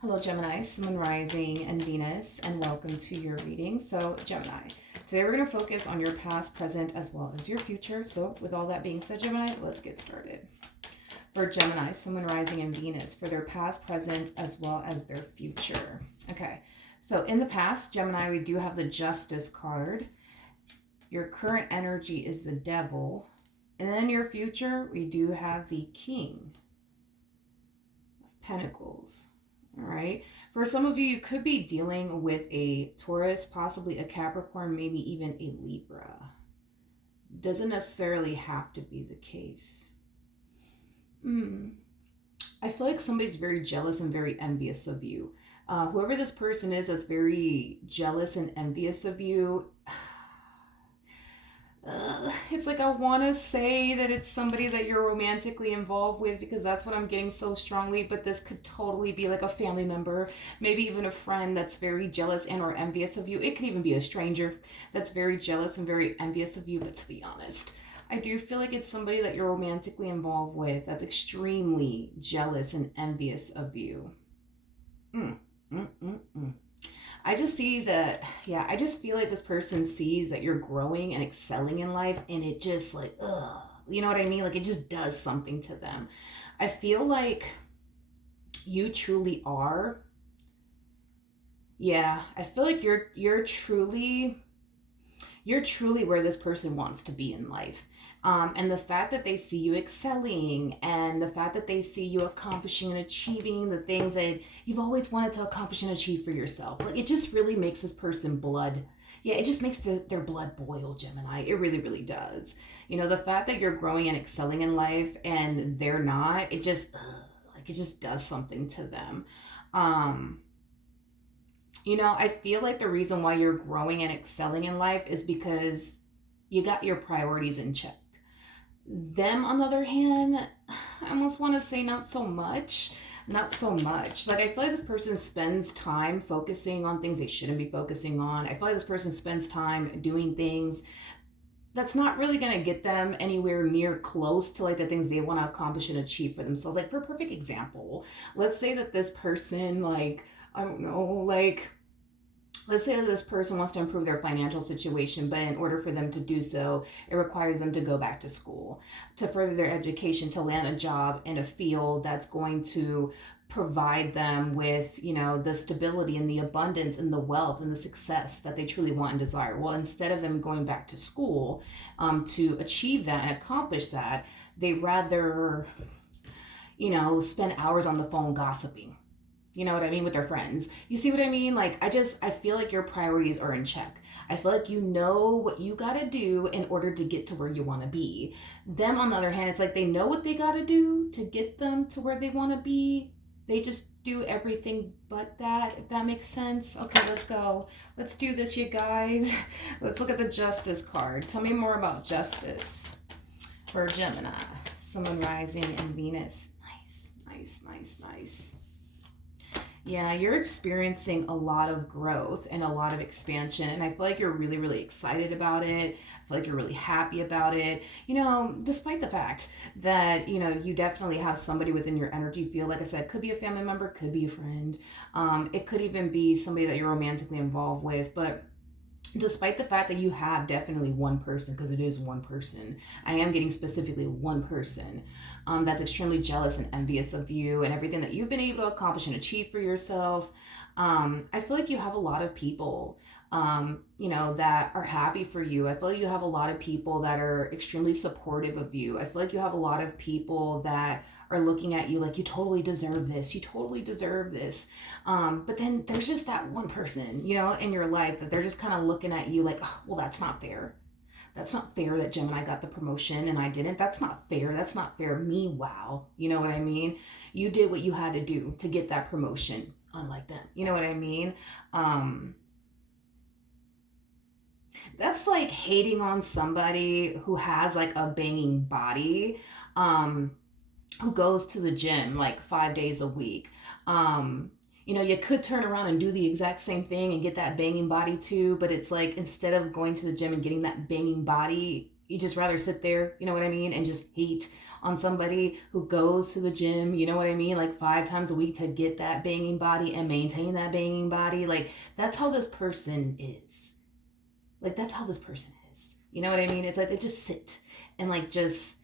Hello, Gemini, Sun, Rising, and Venus, and welcome to your reading. So, Gemini, today we're going to focus on your past, present, as well as your future. So, with all that being said, Gemini, let's get started. For Gemini, Sun, Rising, and Venus, for their past, present, as well as their future. Okay, so in the past, Gemini, we do have the Justice card. Your current energy is the Devil. And then your future, we do have the King of Pentacles. All right. For some of you, you could be dealing with a Taurus, possibly a Capricorn, maybe even a Libra. Doesn't necessarily have to be the case. I feel like somebody's very jealous and very envious of you. Whoever this person is that's very jealous and envious of you, it's like I want to say that it's somebody that you're romantically involved with because that's what I'm getting so strongly, but this could totally be like a family member, maybe even a friend that's very jealous and or envious of you. It could even be a stranger that's very jealous and very envious of you, but to be honest, I do feel like it's somebody that you're romantically involved with that's extremely jealous and envious of you. I just see that, yeah, I just feel like this person sees that you're growing and excelling in life, and it just like, ugh, you know what I mean? Like it just does something to them. I feel like you truly are. Yeah, I feel like you're truly where this person wants to be in life. And the fact that they see you excelling and the fact that they see you accomplishing and achieving the things that you've always wanted to accomplish and achieve for yourself, like it just really makes this person blood. Yeah, it just makes their blood boil, Gemini. It really, really does. You know, the fact that you're growing and excelling in life and they're not, it just, like it just does something to them. You know, I feel like the reason why you're growing and excelling in life is because you got your priorities in check. Them, on the other hand, I almost want to say not so much. Not so much. Like, I feel like this person spends time focusing on things they shouldn't be focusing on. I feel like this person spends time doing things that's not really going to get them anywhere near close to like the things they want to accomplish and achieve for themselves. Like, for a perfect example, let's say that this person, like, I don't know, like, let's say that this person wants to improve their financial situation, but in order for them to do so, it requires them to go back to school, to further their education, to land a job in a field that's going to provide them with, you know, the stability and the abundance and the wealth and the success that they truly want and desire. Well, instead of them going back to school to achieve that and accomplish that, they rather, you know, spend hours on the phone gossiping, you know what I mean, with their friends. You see what I mean? Like, I feel like your priorities are in check. I feel like you know what you gotta do in order to get to where you wanna be. Them, on the other hand, it's like they know what they gotta do to get them to where they wanna be. They just do everything but that, if that makes sense. Okay, let's go. Let's do this, you guys. Let's look at the Justice card. Tell me more about Justice for Gemini, Sun, Rising, and Venus. Nice, nice, nice, nice. Yeah, you're experiencing a lot of growth and a lot of expansion. And I feel like you're really, really excited about it. I feel like you're really happy about it. You know, despite the fact that, you know, you definitely have somebody within your energy field. Like I said, could be a family member, could be a friend. It could even be somebody that you're romantically involved with. But despite the fact that you have definitely one person, because it is one person, I am getting specifically one person that's extremely jealous and envious of you and everything that you've been able to accomplish and achieve for yourself. I feel like you have a lot of people, you know, that are happy for you. I feel like you have a lot of people that are extremely supportive of you. I feel like you have a lot of people that are looking at you like you totally deserve this. You totally deserve this. But then there's just that one person, you know, in your life that they're just kind of looking at you like, oh, well, that's not fair. That's not fair that Gemini got the promotion and I didn't. That's not fair. That's not fair. Me, wow. You know what I mean? You did what you had to do to get that promotion, unlike them. You know what I mean? That's like hating on somebody who has like a banging body. Who goes to the gym like 5 days a week. You know, you could turn around and do the exact same thing and get that banging body too, but it's like instead of going to the gym and getting that banging body, you just rather sit there, you know what I mean, and just hate on somebody who goes to the gym, you know what I mean, like 5 times a week to get that banging body and maintain that banging body. Like, that's how this person is. Like, that's how this person is. You know what I mean? It's like they just sit and like just,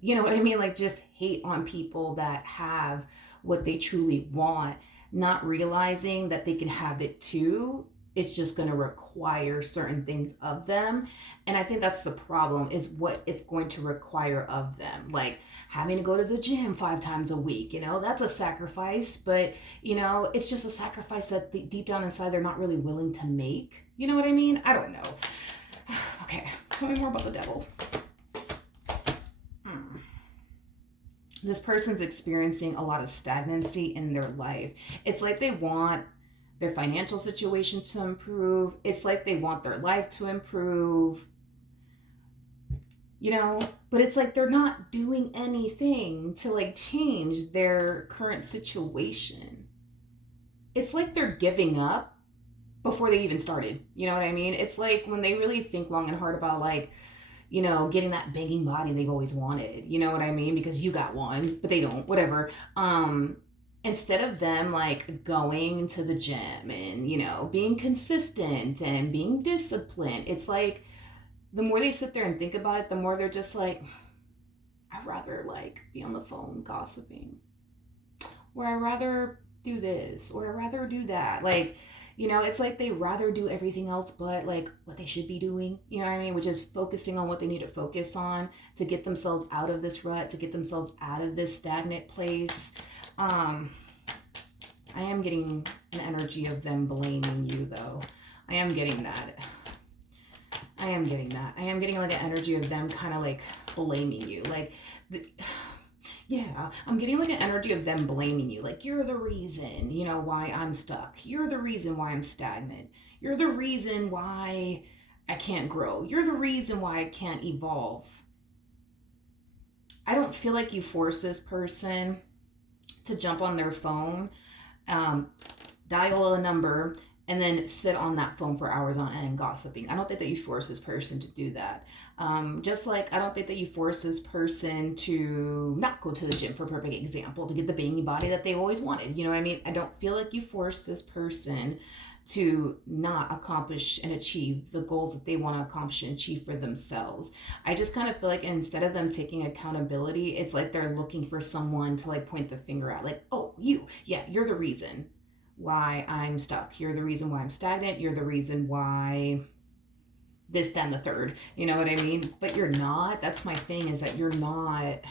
you know what I mean? Like, just hate on people that have what they truly want, not realizing that they can have it too. It's just going to require certain things of them. And I think that's the problem, is what it's going to require of them. Like having to go to the gym 5 times a week, you know, that's a sacrifice, but you know, it's just a sacrifice that deep down inside they're not really willing to make. You know what I mean? I don't know. Okay, tell me more about the devil. This person's experiencing a lot of stagnancy in their life. It's like they want their financial situation to improve. It's like they want their life to improve, you know, but it's like they're not doing anything to like change their current situation. It's like they're giving up before they even started. You know what I mean? It's like when they really think long and hard about like, you know, getting that banging body they've always wanted. You know what I mean? Because you got one, but they don't, whatever. Instead of them like going to the gym and, you know, being consistent and being disciplined, it's like the more they sit there and think about it, the more they're just like, I'd rather like be on the phone gossiping, or I'd rather do this, or I'd rather do that. Like, you know, it's like they rather do everything else but like what they should be doing, you know what I mean? Which is focusing on what they need to focus on to get themselves out of this rut, to get themselves out of this stagnant place. I am getting an energy of them blaming you, though. I am getting that. I am getting like an energy of them kind of like blaming you. Like, yeah, I'm getting like an energy of them blaming you. Like, you're the reason, you know, why I'm stuck. You're the reason why I'm stagnant. You're the reason why I can't grow. You're the reason why I can't evolve. I don't feel like you force this person to jump on their phone, dial a number, and then sit on that phone for hours on end gossiping. I don't think that you force this person to do that. Just like I don't think that you force this person to not go to the gym, for a perfect example, to get the banging body that they've always wanted. You know what I mean? I don't feel like you force this person to not accomplish and achieve the goals that they want to accomplish and achieve for themselves. I just kind of feel like instead of them taking accountability, it's like they're looking for someone to like point the finger at, like, oh, you're the reason why I'm stuck. You're the reason why I'm stagnant. You're the reason why this, then the third. You know what I mean? But you're not. That's my thing, is that you're not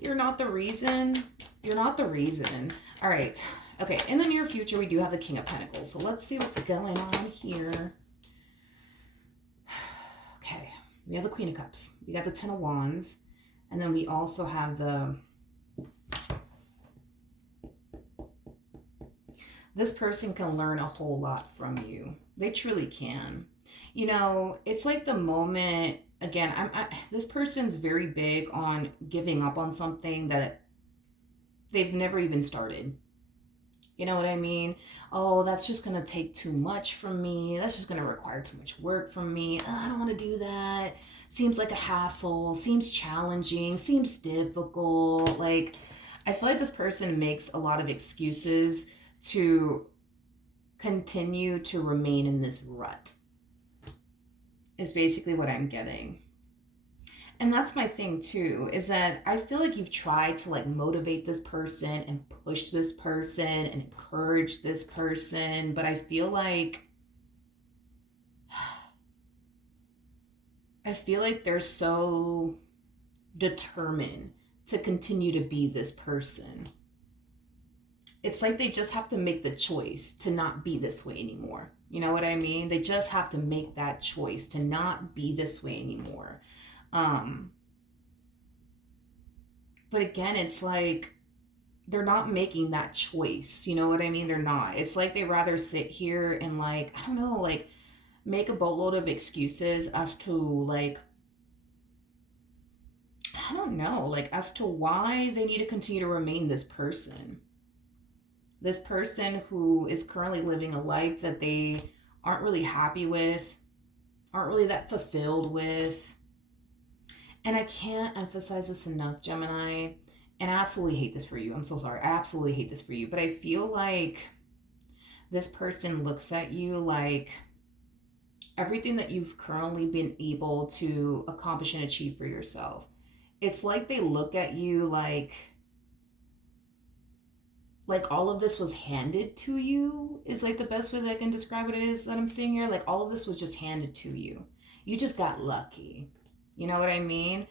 the reason. You're not the reason. All right. Okay, in the near future, we do have the King of Pentacles. So let's see what's going on here. Okay, we have the Queen of Cups. We got the Ten of Wands. And then we also have the... This person can learn a whole lot from you. They truly can. You know, it's like the moment... Again, this person's very big on giving up on something that they've never even started. You know what I mean? Oh, that's just going to take too much from me. That's just going to require too much work from me. Oh, I don't want to do that. Seems like a hassle. Seems challenging. Seems difficult. Like, I feel like this person makes a lot of excuses to continue to remain in this rut. Is basically what I'm getting. And that's my thing too, is that I feel like you've tried to like motivate this person and push this person and encourage this person, but I feel like they're so determined to continue to be this person. It's like they just have to make the choice to not be this way anymore. You know what I mean? They just have to make that choice to not be this way anymore. But again, it's like they're not making that choice. You know what I mean? They're not. It's like they rather sit here and like, I don't know, like make a boatload of excuses as to like, I don't know, like as to why they need to continue to remain this person. This person who is currently living a life that they aren't really happy with, aren't really that fulfilled with. And I can't emphasize this enough, Gemini. And I absolutely hate this for you. I'm so sorry. I absolutely hate this for you. But I feel like this person looks at you like everything that you've currently been able to accomplish and achieve for yourself. It's like they look at you like all of this was handed to you is like the best way that I can describe what it is that I'm seeing here. Like all of this was just handed to you. You just got lucky. You know what I mean?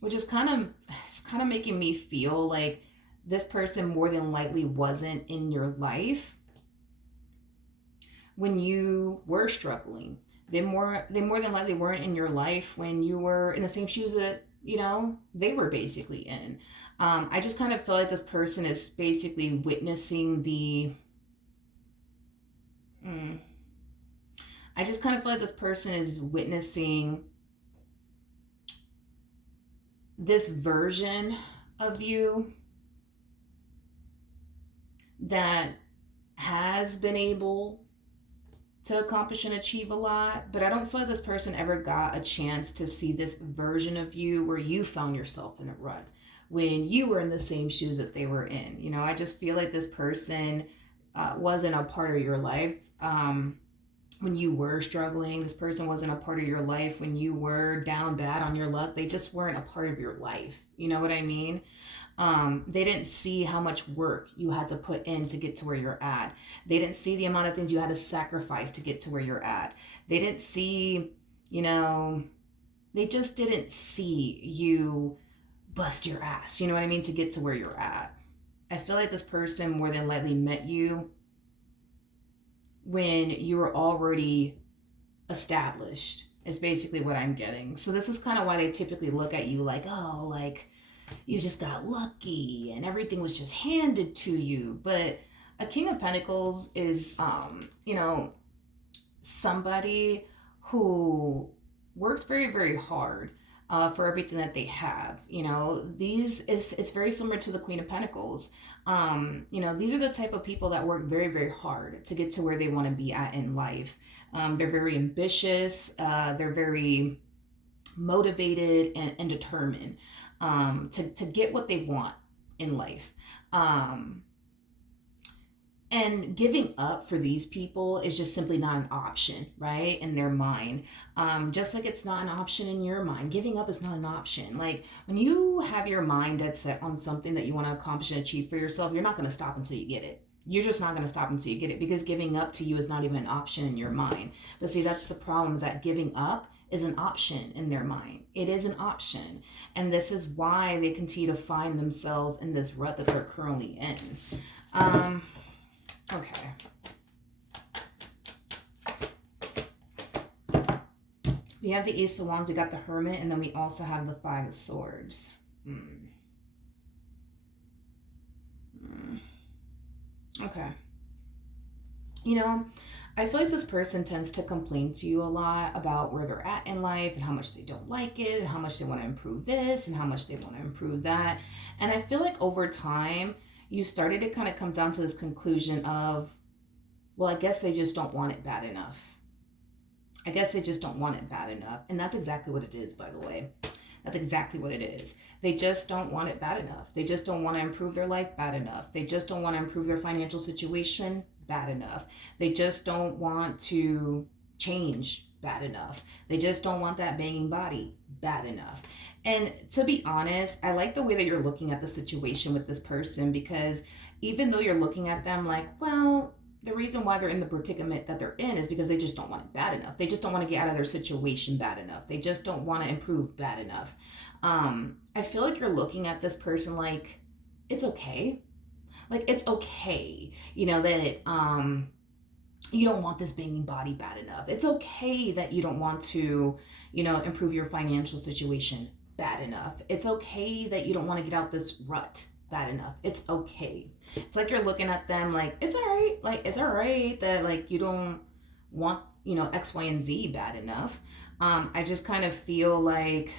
Which is kind of making me feel like this person more than likely wasn't in your life when you were struggling. They more than likely weren't in your life when you were in the same shoes that they were basically in. I just kind of feel like this person is basically witnessing the. I just kind of feel like this person is witnessing this version of you that has been able to accomplish and achieve a lot, but I don't feel like this person ever got a chance to see this version of you where you found yourself in a rut when you were in the same shoes that they were in. I just feel like this person wasn't a part of your life when you were struggling. This person wasn't a part of your life when you were down bad on your luck. They just weren't a part of your life. You know what I mean? They didn't see how much work you had to put in to get to where you're at. They didn't see the amount of things you had to sacrifice to get to where you're at. They didn't see, they just didn't see you bust your ass, you know what I mean, to get to where you're at. I feel like this person more than likely met you when you were already established, is basically what I'm getting. So this is kind of why they typically look at you like, oh, like, you just got lucky and everything was just handed to you. But a King of Pentacles is, somebody who works very, very hard for everything that they have. It's very similar to the Queen of Pentacles. These are the type of people that work very, very hard to get to where they want to be at in life. They're very ambitious. They're very motivated and determined to get what they want in life. And giving up for these people is just simply not an option, right? In their mind. Just like it's not an option in your mind. Giving up is not an option. Like when you have your mind dead set on something that you want to accomplish and achieve for yourself, you're not going to stop until you get it. You're just not going to stop until you get it, because giving up to you is not even an option in your mind. But see, that's the problem, is that giving up is an option in their mind. It is an option. And this is why they continue to find themselves in this rut that they're currently in. Okay. We have the Ace of Wands, we got the Hermit, and then we also have the Five of Swords. Okay. I feel like this person tends to complain to you a lot about where they're at in life and how much they don't like it and how much they want to improve this and how much they want to improve that. And I feel like over time, you started to kind of come down to this conclusion of, well, I guess they just don't want it bad enough. I guess they just don't want it bad enough. And that's exactly what it is, by the way. That's exactly what it is. They just don't want it bad enough. They just don't want to improve their life bad enough. They just don't want to improve their financial situation bad enough. They just don't want to change bad enough. They just don't want that banging body bad enough. And to be honest, I like the way that you're looking at the situation with this person, because even though you're looking at them like, well, the reason why they're in the predicament that they're in is because they just don't want it bad enough. They just don't want to get out of their situation bad enough. They just don't want to improve bad enough. I feel like you're looking at this person like, it's okay. Like, it's okay, that you don't want this banging body bad enough. It's okay that you don't want to, improve your financial situation bad enough. It's okay that you don't want to get out this rut bad enough. It's okay. It's like you're looking at them like, it's all right. Like, it's all right that, like, you don't want, X, Y, and Z bad enough. I just kind of feel like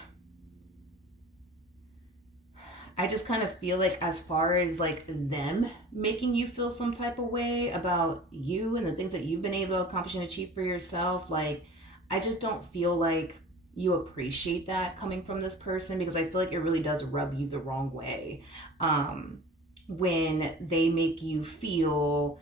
as far as like them making you feel some type of way about you and the things that you've been able to accomplish and achieve for yourself, like, I just don't feel like you appreciate that coming from this person, because I feel like it really does rub you the wrong way when they make you feel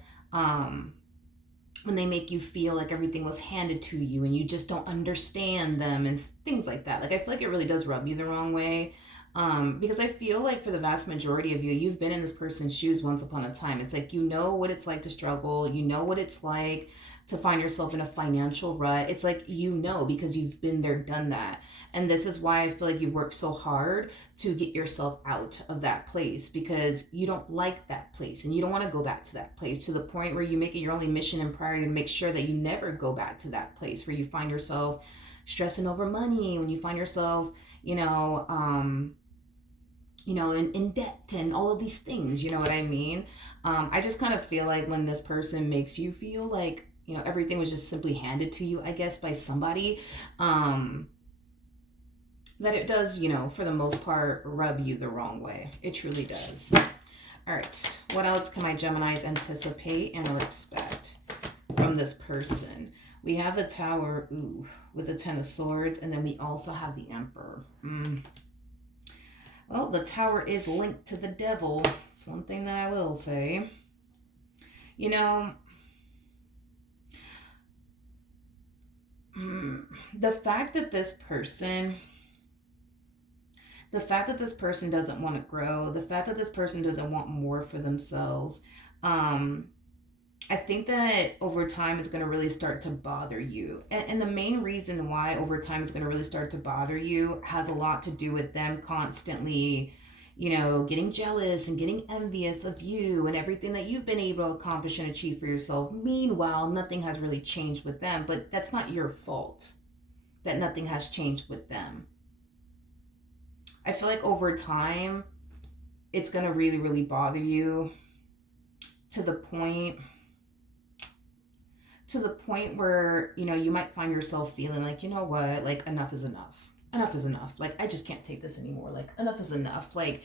like everything was handed to you and you just don't understand them and things like that. Like, I feel like it really does rub you the wrong way. Because I feel like for the vast majority of you, you've been in this person's shoes once upon a time. It's like, you know what it's like to struggle. You know what it's like to find yourself in a financial rut. It's like, you know, because you've been there, done that. And this is why I feel like you work so hard to get yourself out of that place, because you don't like that place and you don't want to go back to that place, to the point where you make it your only mission and priority to make sure that you never go back to that place where you find yourself stressing over money, when you find yourself, in debt and all of these things, you know what I mean? I just kind of feel like when this person makes you feel like, everything was just simply handed to you, I guess, by somebody, that it does, for the most part, rub you the wrong way. It truly does. All right. What else can my Geminis anticipate and or expect from this person? We have the Tower, with the Ten of Swords, and then we also have the Emperor. Well, the Tower is linked to the Devil. It's one thing that I will say. The fact that this person doesn't want to grow, the fact that this person doesn't want more for themselves, I think that over time it's going to really start to bother you. And the main reason why over time it's going to really start to bother you has a lot to do with them constantly, getting jealous and getting envious of you and everything that you've been able to accomplish and achieve for yourself. Meanwhile, nothing has really changed with them, but that's not your fault that nothing has changed with them. I feel like over time, it's going to really, really bother you to the point where, you might find yourself feeling like, you know what, like, enough is enough. Enough is enough. Like, I just can't take this anymore. Like, enough is enough. Like,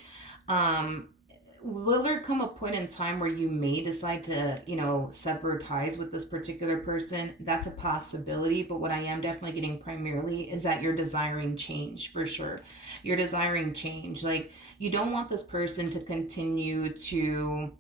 will there come a point in time where you may decide to, sever ties with this particular person? That's a possibility. But what I am definitely getting primarily is that you're desiring change, for sure. You're desiring change. Like, you don't want this person to continue to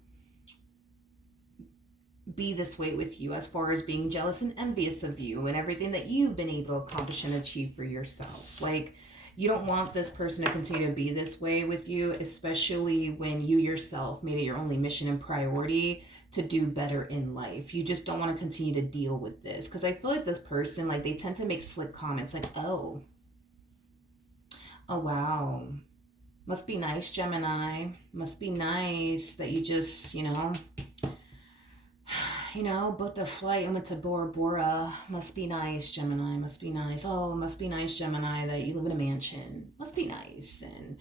be this way with you, as far as being jealous and envious of you and everything that you've been able to accomplish and achieve for yourself. Like, you don't want this person to continue to be this way with you, especially when you yourself made it your only mission and priority to do better in life. You just don't want to continue to deal with this, because I feel like this person, like, they tend to make slick comments like, oh wow, must be nice, Gemini, must be nice that you just booked a flight and went to Bora Bora. Must be nice, Gemini. Must be nice. Oh, must be nice, Gemini, that you live in a mansion. Must be nice. And,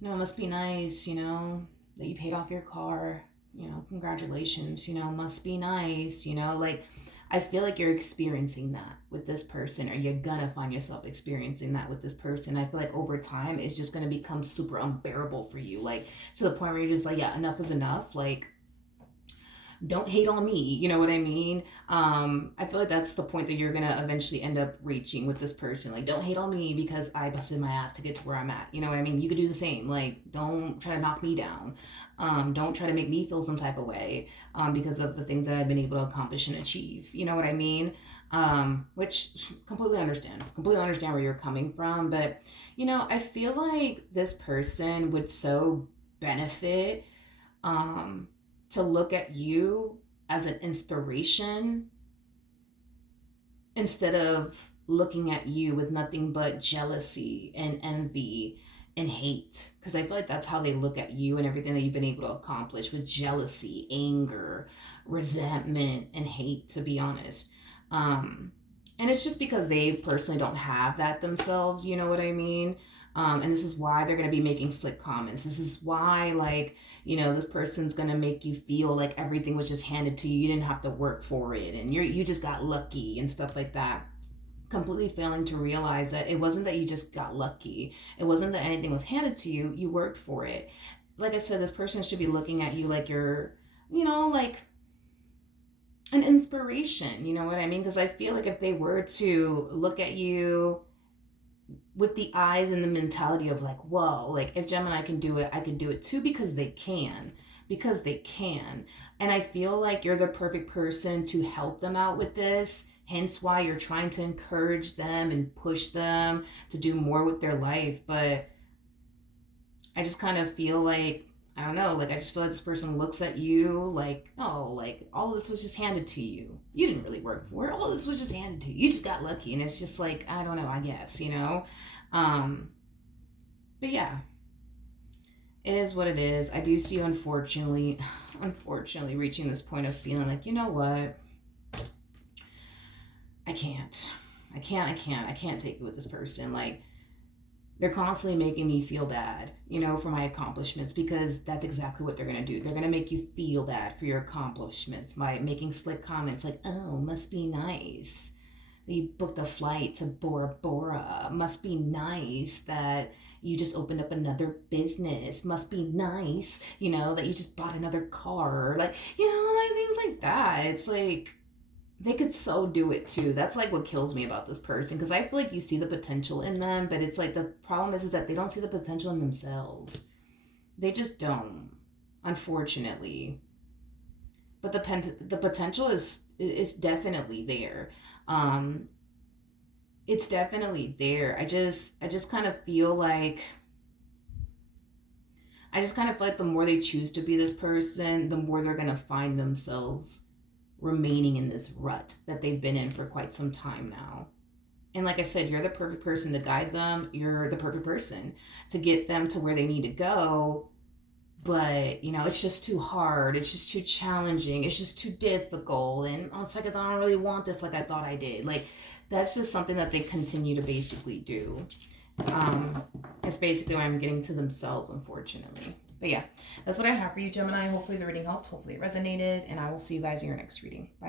must be nice, that you paid off your car. Congratulations. Must be nice. Like, I feel like you're experiencing that with this person, or you're gonna find yourself experiencing that with this person. I feel like over time, it's just gonna become super unbearable for you. Like, to the point where you're just like, yeah, enough is enough. Like, don't hate on me, you know what I mean? I feel like that's the point that you're gonna eventually end up reaching with this person. Like, don't hate on me because I busted my ass to get to where I'm at, you know what I mean? You could do the same. Like, don't try to knock me down. Don't try to make me feel some type of way because of the things that I've been able to accomplish and achieve, you know what I mean? Which completely understand where you're coming from. But I feel like this person would so benefit to look at you as an inspiration instead of looking at you with nothing but jealousy and envy and hate. Because I feel like that's how they look at you and everything that you've been able to accomplish, with jealousy, anger, resentment, and hate, to be honest. And it's just because they personally don't have that themselves, you know what I mean? And this is why they're going to be making slick comments. This is why, like, this person's going to make you feel like everything was just handed to you. You didn't have to work for it. And you just got lucky and stuff like that. Completely failing to realize that it wasn't that you just got lucky. It wasn't that anything was handed to you. You worked for it. Like I said, this person should be looking at you like you're, like an inspiration. You know what I mean? Because I feel like if they were to look at you with the eyes and the mentality of like, whoa, like if Gemini can do it, I can do it too, because they can. Because they can. And I feel like you're the perfect person to help them out with this. Hence why you're trying to encourage them and push them to do more with their life. But I just kind of feel like, I don't know, like I just feel like this person looks at you like, oh, like all of this was just handed to you. You didn't really work for it. All this was just handed to you. You just got lucky. And it's just like, I don't know, I guess, you know? Um, but yeah, it is what it is. I do see you, unfortunately reaching this point of feeling like, you know what? I can't. I can't take it with this person. Like, they're constantly making me feel bad, you know, for my accomplishments, because that's exactly what they're going to do. They're going to make you feel bad for your accomplishments by making slick comments like, oh, must be nice that you booked a flight to Bora Bora. Must be nice that you just opened up another business. Must be nice, you know, that you just bought another car. Like, you know, like things like that. It's like, they could so do it too. That's like what kills me about this person, because I feel like you see the potential in them, but it's like the problem is that they don't see the potential in themselves. They just don't, unfortunately. But the potential is definitely there. Um, it's definitely there. I just kind of feel like the more they choose to be this person, the more they're gonna find themselves remaining in this rut that they've been in for quite some time now. And like I said, you're the perfect person to guide them. You're the perfect person to get them to where they need to go. But, you know, it's just too hard. It's just too challenging. It's just too difficult. And oh, it's like, I don't really want this like I thought I did. Like, that's just something that they continue to basically do. It's basically what I'm getting to themselves, unfortunately. But yeah, that's what I have for you, Gemini. Hopefully the reading helped. Hopefully it resonated. And I will see you guys in your next reading. Bye.